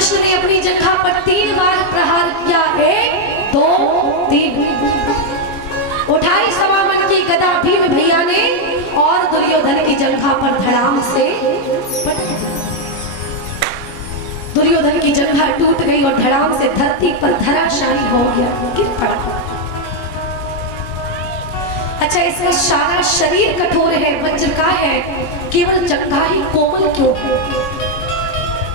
कृष्ण ने अपनी जंघा पर 3 बार प्रहार किया। 1 2 3 उठाई सवा मन की गदा भीम भैया ने और दुर्योधन की जंघा पर धड़ाम से दुर्योधन की जंघा टूट गई और धड़ाम से धरती पर धराशायी हो गया, गिर पड़ा। अच्छा, इसका सारा शरीर कठोर है, वज्र का है, केवल जंघा ही कोमल क्यों है?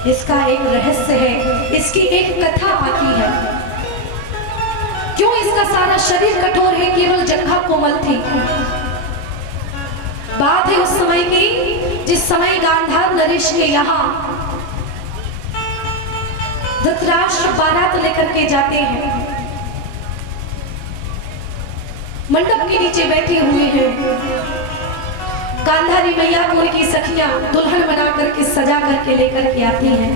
इसका एक रहस्य है, इसकी एक कथा आती है। क्यों इसका सारा शरीर कठोर है, केवल जंघा कोमल थी? बात है उस समय की जिस समय गांधार नरेश के यहाँ धृतराष्ट्र बारात लेकर के जाते हैं। मंडप के नीचे बैठे हुए हैं। गांधारी मैया को उनकी सखियां दुल्हन बना करके सजा करके लेकर के आती हैं।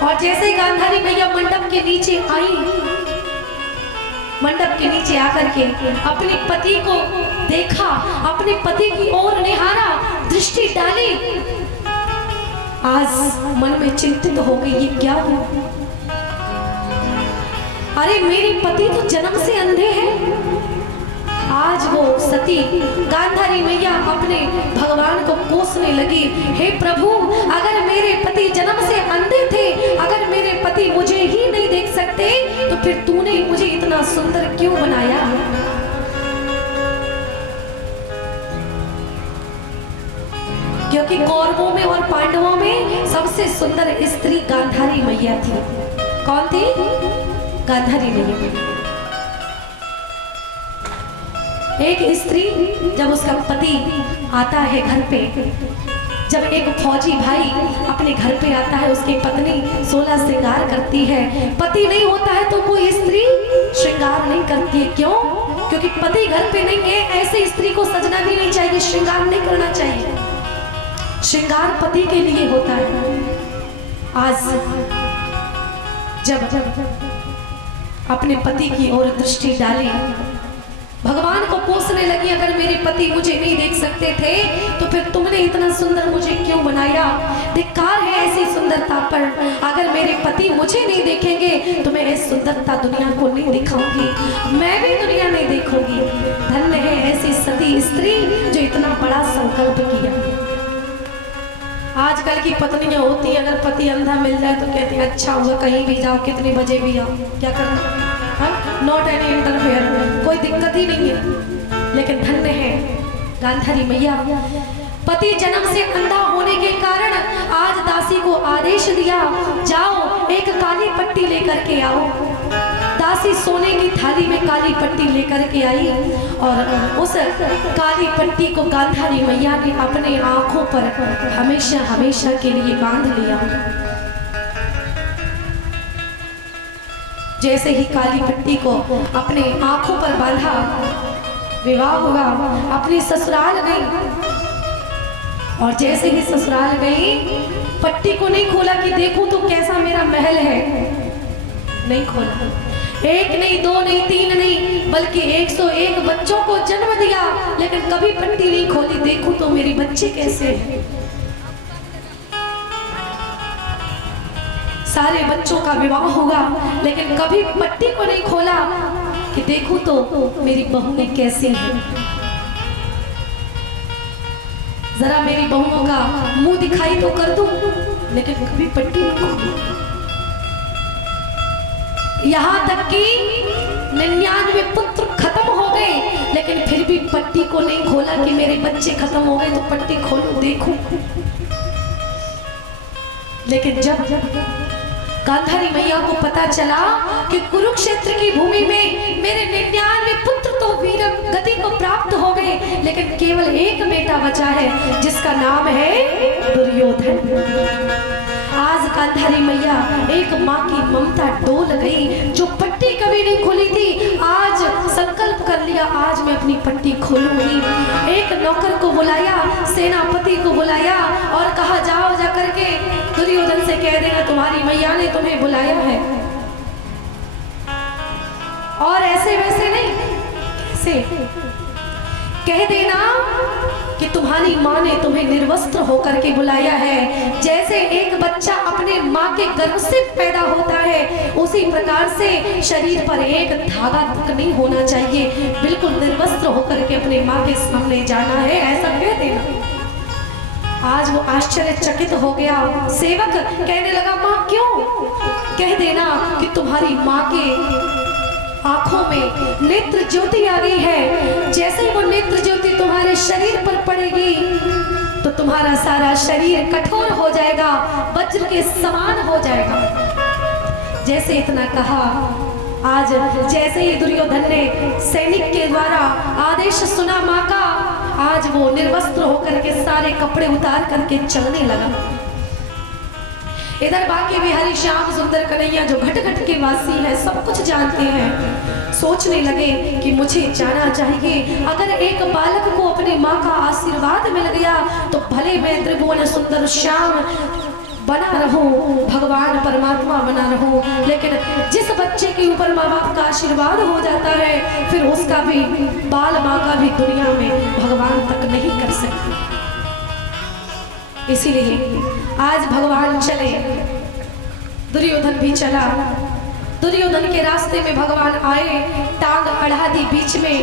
और जैसे गांधारी मैया मंडप के नीचे आई, मंडप के नीचे आकर के अपने पति को देखा, अपने पति की ओर निहारा, दृष्टि डाली। आज मन में चिंतित हो गई, ये क्या हुआ? अरे मेरे पति तो जन्म से अंधे हैं। आज वो सती गांधारी मैया अपने भगवान को कोसने लगी, हे प्रभु, अगर मेरे पति जन्म से अंधे थे, अगर मेरे पति मुझे ही नहीं देख सकते, तो फिर तूने मुझे इतना सुंदर क्यों बनाया? क्योंकि कौरवों में और पांडवों में सबसे सुंदर स्त्री गांधारी मैया थी। कौन थी? गांधारी मैया। एक स्त्री जब उसका पति आता है घर पे, जब एक फौजी भाई अपने घर पे आता है, उसकी पत्नी 16 श्रृंगार करती है। पति नहीं होता है तो कोई स्त्री श्रृंगार नहीं करती है। क्यों? क्योंकि पति घर पे नहीं है, ऐसे स्त्री को सजना भी नहीं चाहिए, श्रृंगार नहीं करना चाहिए। श्रृंगार पति के लिए होता है। आज जब अपने पति की ओर दृष्टि डाली, भगवान को कोसने लगी, अगर मेरे पति मुझे नहीं देख सकते थे तो फिर तुमने इतना सुंदर मुझे क्यों बनाया? धिक्कार है ऐसी सुंदरता पर। अगर मेरे पति मुझे नहीं देखेंगे तो मैं ऐसी सुंदरता दुनिया को नहीं दिखाऊंगी, मैं भी दुनिया नहीं देखूंगी। धन्य है ऐसी सती स्त्री जो इतना बड़ा संकल्प किया। आजकल की पत्नियां होती, अगर पति अंधा मिल जाए तो कहती है अच्छा हुआ, कहीं भी जाओ, कितने बजे भी आओ, क्या करना, नॉट एनी इंटरफेयर, कोई दिक्कत ही नहीं है। लेकिन धन्य है गांधारी मैया, पति जन्म से अंधा होने के कारण आज दासी को आदेश दिया, जाओ एक काली पट्टी लेकर के आओ। दासी सोने की थाली में काली पट्टी लेकर के आई और उस काली पट्टी को गांधारी मैया ने अपने आंखों पर हमेशा हमेशा के लिए बांध लिया। जैसे ही काली पट्टी को अपने आंखों पर बांधा, विवाह हुआ, अपनी ससुराल गई। और जैसे ही ससुराल गई, पट्टी को नहीं खोला कि देखूं तो कैसा मेरा महल है, नहीं खोला। एक नहीं, दो नहीं, तीन नहीं, बल्कि 101 बच्चों को जन्म दिया, लेकिन कभी पट्टी नहीं खोली, देखूं तो मेरे बच्चे कैसे हैं। सारे बच्चों का विवाह हुआ, लेकिन कभी पट्टी को नहीं खोला कि देखूं तो मेरी बहुएं कैसी हैं। जरा मेरी बहुओं का मुंह दिखाई तो कर दूं, लेकिन कभी पट्टी नहीं खोली। यहाँ तक कि 99 पुत्र खत्म हो गए, लेकिन फिर भी पट्टी को नहीं खोला कि मेरे बच्चे खत्म हो गए तो पट्टी खोलो देखूं। लेकिन जब गांधारी मैया को पता चला कि कुरुक्षेत्र की भूमि में मेरे 99 पुत्र तो वीर गति को प्राप्त हो गए, लेकिन केवल एक बेटा बचा है जिसका नाम है दुर्योधन। आज गांधारी मैया एक माँ की ममता डोल गई, जो पट्टी कभी नहीं खोली थी, आज संकल्प कर लिया आज मैं अपनी पट्टी खोलूंगी। एक नौकर को बुलाया, सेनापति को बुलाया और कहा जाओ जा करके दुर्योधन से कह देना तुम्हारी मैया ने तुम्हें बुलाया है। और ऐसे वैसे नहीं, कैसे कह देना कि तुम्हारी माँ ने तुम्हें निर्वस्त्र होकर के बुलाया है। जैसे एक बच्चा अपने माँ के गर्भ से पैदा होता है, उसी प्रकार से शरीर पर एक धागा तक नहीं होना चाहिए, बिल्कुल निर्वस्त्र होकर के अपने माँ के सामने जाना है, ऐसा कह देना। आज वो आश्चर्यचकित हो गया। सेवक कहने लगा, माँ क्यों? कह देना कि तुम्हारी माँ के आंखों में नेत्र ज्योति आ गई है। जैसे ही वो नेत्र ज्योति तुम्हारे शरीर पर पड़ेगी तो तुम्हारा सारा शरीर कठोर हो जाएगा, वज्र के समान हो जाएगा। जैसे इतना कहा, आज जैसे ही दुर्योधन ने सैनिक के द्वारा आदेश सुना माँ का, आज वो निर्वस्त्र होकर के सारे कपड़े उतार करके चलने लगा। इधर बाकी बिहारी श्याम सुंदर कन्हैया जो घट घट के वासी है, सब कुछ जानते हैं, सोचने लगे कि मुझे जाना चाहिए। अगर एक बालक को अपनी माँ का आशीर्वाद मिल गया तो भले मैं त्रिभुवन सुंदर श्याम बना रहूं, भगवान परमात्मा बना रहूं, लेकिन जिस बच्चे के ऊपर माँ बाप का आशीर्वाद हो जाता है, फिर उसका भी बाल माँ का भी दुनिया में भगवान तक नहीं कर सकते। इसीलिए आज भगवान चले, दुर्योधन भी चला। दुर्योधन के रास्ते में भगवान आए, टांग अड़ा दी, बीच में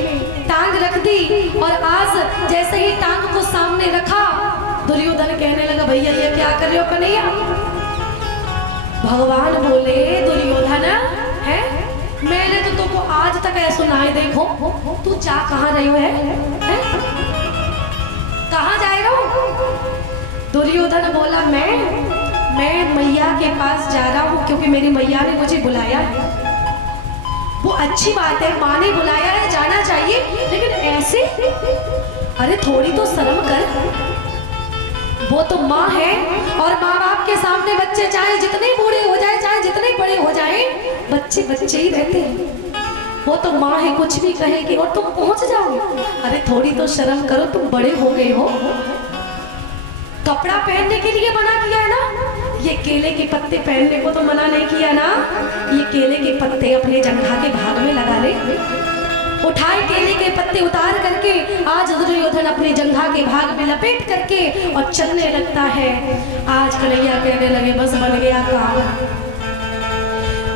टांग रख दी, और आज जैसे ही टांग को सामने रखा, दुर्योधन कहने लगा, भैया ये क्या कर रहे हो कन्हैया? भगवान बोले, दुर्योधन है, मैंने तो तुमको आज तक ऐसा सुनाए, देखो तू जा कहाँ रहे हो है? कहाँ जा रहे हो? दुर्योधन बोला, मैं मैया के पास जा रहा हूँ, क्योंकि मेरी मैया ने मुझे बुलाया है। वो अच्छी बात है, माँ ने बुलाया है, जाना चाहिए, लेकिन ऐसे, अरे थोड़ी तो शर्म कर। वो तो माँ है, और माँ बाप के सामने बच्चे चाहे जितने बूढ़े हो जाए, चाहे जितने बड़े हो जाए, बच्चे बच्चे ही रहते हैं। वो तो माँ है, कुछ भी कहेगी और तुम पहुंच जाओगे। अरे थोड़ी तो शर्म करो, तुम बड़े हो गए हो। कपड़ा पहनने के लिए मना किया है ना, ये केले के पत्ते पहनने को तो मना नहीं किया ना। ये केले के पत्ते अपने जंघा के भाग में लगा ले। उठाए केले के पत्ते उतार करके आज दुर्योधन अपने जंघा के भाग में लपेट करके और चलने लगता है। आज कन्हैया कहने लगे, बस बन गया काम।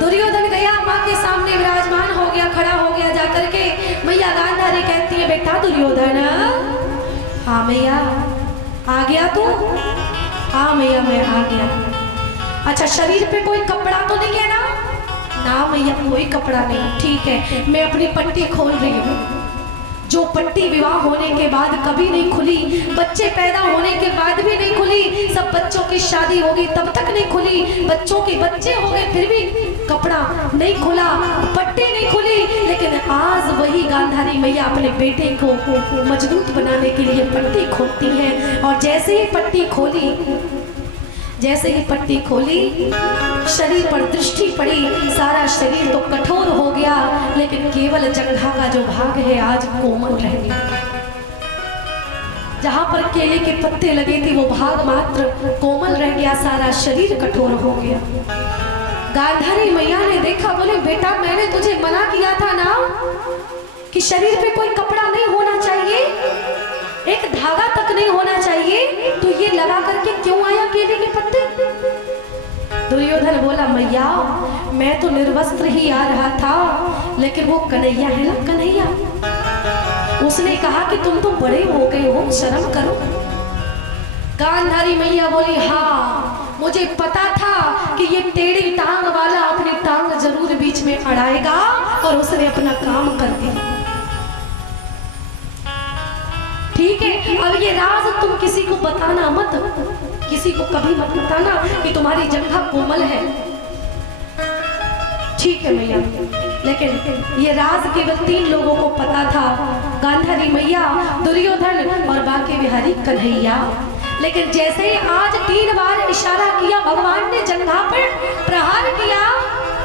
दुर्योधन गया, माँ के सामने विराजमान हो गया, खड़ा हो गया जाकर के। मैया गांधारी कहती है, बेटा दुर्योधन। हाँ मैया, आ गया तू? हाँ मैया मैं आ गया। अच्छा, शरीर पे कोई कपड़ा तो नहीं है ना? ना मैया कोई कपड़ा नहीं। ठीक है, मैं अपनी पट्टी खोल रही हूँ, जो पट्टी विवाह होने के बाद कभी नहीं खुली, बच्चे पैदा होने के बाद भी नहीं खुली, सब बच्चों की शादी होगी तब तक नहीं खुली, बच्चों के बच्चे हो गए फिर भी कपड़ा नहीं खुला, पट्टी नहीं खुली। लेकिन आज वही गांधारी मैया अपने बेटे को मजबूत बनाने के लिए पट्टी खोलती है। और जैसे ही पट्टी खोली, जैसे ही पट्टी खोली, शरीर पर दृष्टि पड़ी, सारा शरीर तो कठोर हो गया, लेकिन केवल जंघा का जो भाग है आज कोमल रह गया। जहां पर केले के पत्ते लगे थे वो भाग मात्र कोमल रह गया, सारा शरीर कठोर हो गया। गांधारी मैया ने देखा, बोले बेटा मैंने तुझे मना किया था ना कि शरीर पे कोई कपड़ा नहीं होना चाहिए, एक धागा तक नहीं होना चाहिए, तो ये लगा करके क्यों आया केले के पत्ते? दुर्योधन बोला, मैया मैं तो निर्वस्त्र ही आ रहा था, लेकिन वो कन्हैया है ना, कन्हैया, उसने कहा कि तुम तो बड़े हो गए हो, शर्म करो। गांधारी मैया बोली, हाँ मुझे पता था कि ये टेढ़ी टांग वाला अपनी टांग जरूर बीच में अड़ाएगा, और उसने अपना काम कर दिया। ठीक है, अब ये राज तुम किसी को बताना मत, किसी को कभी मत बताना कि तुम्हारी जंघा कोमल है। ठीक है मैया, लेकिन ये राज केवल 3 लोगों को पता था, गांधारी मैया, दुर्योधन और बांके बिहारी कन्हैया। लेकिन जैसे ही आज 3 बार इशारा किया, भगवान ने जंघा पर प्रहार किया,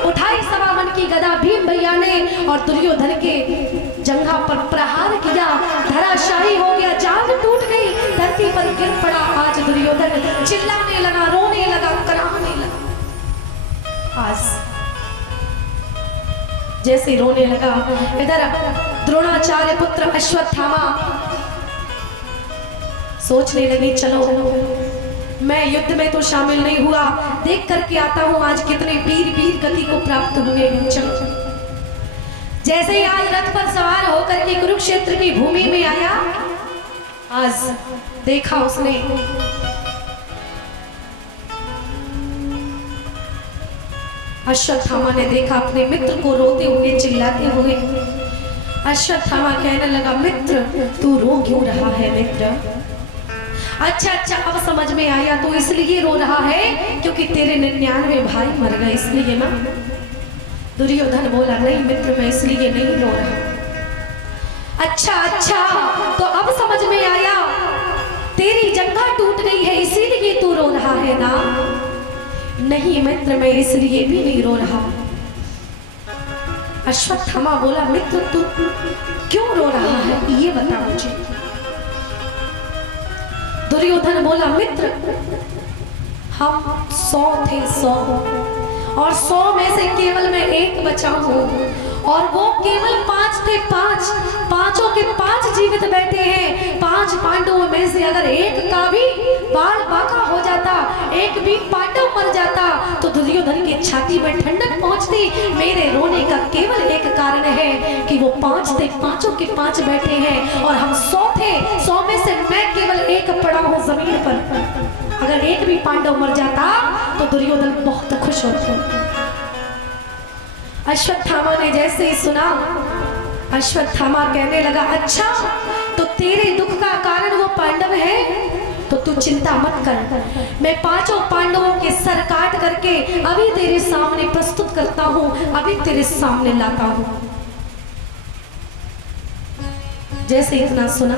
उठाई सवामन की गदा भीम भैया ने और दुर्योधन के जंघा पर प्रहार किया, धराशायी हो गया, जान टूट गई, धरती पर गिर पड़ा। आज दुर्योधन चिल्लाने लगा, रोने लगा, कराहने लगा। आज जैसे रोने लगा, इधर द्रोणाचार्य पुत्र अश्वत्थामा सोचने लगी चलो मैं युद्ध में तो शामिल नहीं हुआ, देख करके आता हूँ आज कितने वीर वीर गति को प्राप्त हुए हैं। चलो जैसे ही आज रथ पर सवार होकर के कुरुक्षेत्र की भूमि में आया, आज देखा उसने अश्वत्थामा ने देखा अपने मित्र को रोते हुए चिल्लाते हुए। अश्वत्थामा कहने लगा मित्र तू रो क्यों रहा है मित्र? अच्छा अच्छा अब समझ में आया, तो इसलिए रो रहा है क्योंकि तेरे 99 भाई मर गए इसलिए ना? दुर्योधन बोला नहीं मित्र मैं इसलिए नहीं रो रहा। अच्छा अच्छा तो अब समझ में आया, तेरी जंघा टूट गई है इसीलिए तू रो रहा है ना? नहीं मित्र मैं इसलिए भी नहीं रो रहा। अश्वत्थामा बोला मित्र तू क्यों रो रहा है ये बता मुझे। दुर्योधन बोला मित्र हम 100 थे 100 और 100 में से केवल मैं एक बचा हूँ और वो केवल 5 थे 5, पांचों के 5 जीवित बैठे हैं। 5 पांडवों में से अगर एक का भी बाल बाका हो जाता, एक भी पांडव मर जाता तो दुर्योधन की छाती में ठंडक पहुंचती। मेरे रोने का केवल एक कारण है कि वो 5 थे, पांचों के 5 बैठे हैं और हम 100 थे, 100 में से मैं केवल एक पड़ा हूँ जमीन पर। अगर एक भी पांडव मर जाता तो दुर्योधन बहुत खुश होता। अश्वत्थामा ने जैसे ही सुना, अश्वत्थामा कहने लगा अच्छा तो तेरे दुख का कारण वो पांडव है तो तू चिंता मत कर, मैं 5 पांडवों के सर काट करके अभी तेरे सामने प्रस्तुत करता हूँ, अभी तेरे सामने लाता हूँ। जैसे इतना सुना